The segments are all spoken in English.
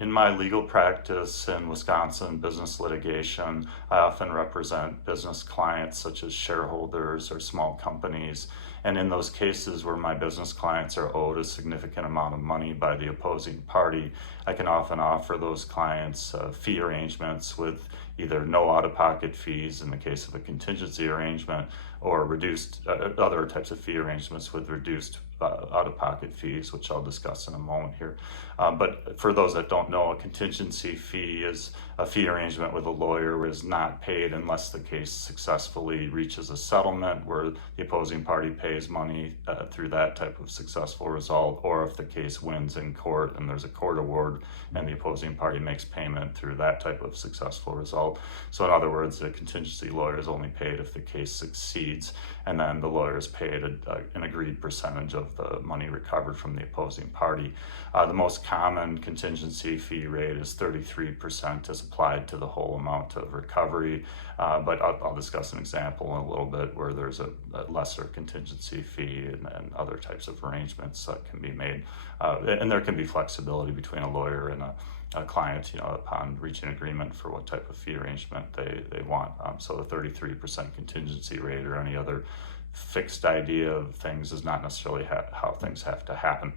In my legal practice in Wisconsin, business litigation, I often represent business clients such as shareholders or small companies. And in those cases where my business clients are owed a significant amount of money by the opposing party, I can often offer those clients fee arrangements with either no out-of-pocket fees in the case of a contingency arrangement, or reduced other types of fee arrangements with reduced out-of-pocket fees, which I'll discuss in a moment here. But for those that don't know, a contingency fee is a fee arrangement with a lawyer who is not paid unless the case successfully reaches a settlement where the opposing party pays money through that type of successful result, or if the case wins in court and there's a court award and the opposing party makes payment through that type of successful result. So in other words, the contingency lawyer is only paid if the case succeeds, and then the lawyer is paid an agreed percentage of the money recovered from the opposing party. The most common contingency fee rate is 33% as applied to the whole amount of recovery, but I'll discuss an example in a little bit where there's a lesser contingency fee and other types of arrangements that can be made. And there can be flexibility between a lawyer and a client, upon reaching agreement for what type of fee arrangement they want. So the 33% contingency rate or any other fixed idea of things is not necessarily how things have to happen.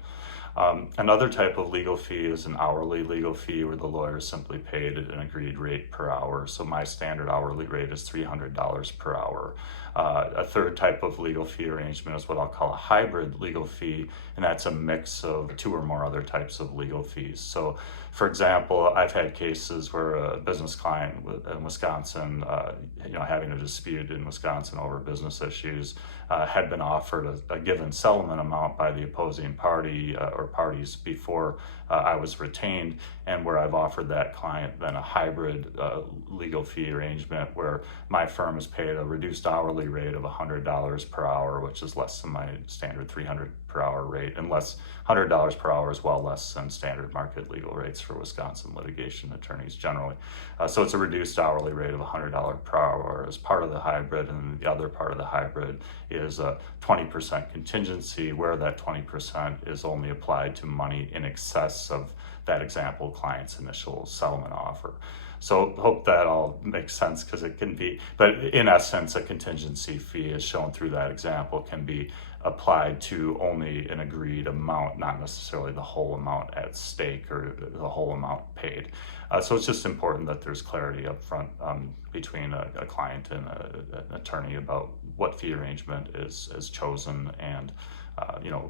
Another type of legal fee is an hourly legal fee where the lawyer is simply paid at an agreed rate per hour. So my standard hourly rate is $300 per hour. A third type of legal fee arrangement is what I'll call a hybrid legal fee, and that's a mix of two or more other types of legal fees. So for example, I've had cases where a business client in Wisconsin, having a dispute in Wisconsin over business issues, had been offered a given settlement amount by the opposing party or parties before I was retained, and where I've offered that client then a hybrid legal fee arrangement where my firm is paid a reduced hourly rate of $100 per hour, which is less than my standard $300 per hour rate, and $100 per hour is well less than standard market legal rates for Wisconsin litigation attorneys generally. So it's a reduced hourly rate of $100 per hour as part of the hybrid, and the other part of the hybrid is a 20% contingency where that 20% is only applied to money in excess of that example client's initial settlement offer. So hope that all makes sense, because it can be, but in essence, a contingency fee as shown through that example can be applied to only an agreed amount, not necessarily the whole amount at stake or the whole amount paid. So it's just important that there's clarity up front between a client and an attorney about what fee arrangement is chosen, and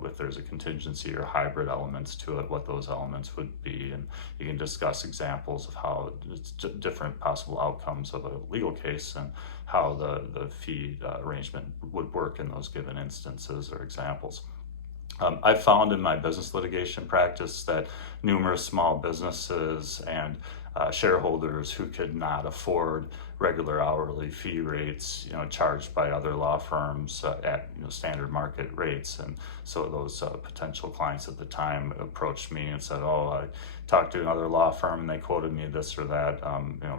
if there's a contingency or hybrid elements to it, what those elements would be. And you can discuss examples of how it's different possible outcomes of a legal case and how the fee arrangement would work in those given instances or examples. I've found in my business litigation practice that numerous small businesses and shareholders who could not afford regular hourly fee rates, charged by other law firms at standard market rates. And so those potential clients at the time approached me and said, "Oh, I talked to another law firm and they quoted me this or that,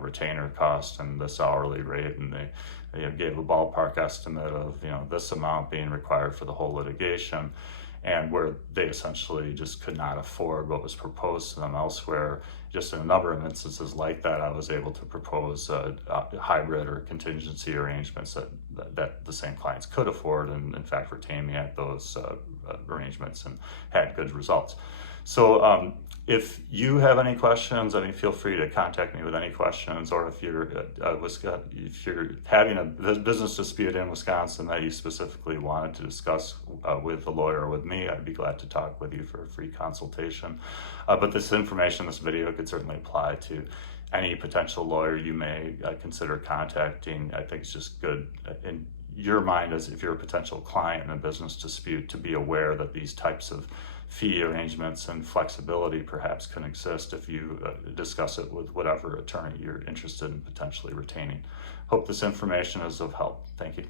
retainer cost and this hourly rate, and they gave a ballpark estimate of this amount being required for the whole litigation." And where they essentially just could not afford what was proposed to them elsewhere. Just in a number of instances like that, I was able to propose hybrid or contingency arrangements that the same clients could afford, and in fact retain me at those arrangements and had good results. So if you have any questions, feel free to contact me with any questions, or if you're having a business dispute in Wisconsin that you specifically wanted to discuss with a lawyer or with me, I'd be glad to talk with you for a free consultation. But this information, this video, could certainly apply to any potential lawyer you may consider contacting. I think it's just good in your mind, as if you're a potential client in a business dispute, to be aware that these types of fee arrangements and flexibility perhaps can exist if you discuss it with whatever attorney you're interested in potentially retaining. Hope this information is of help. Thank you.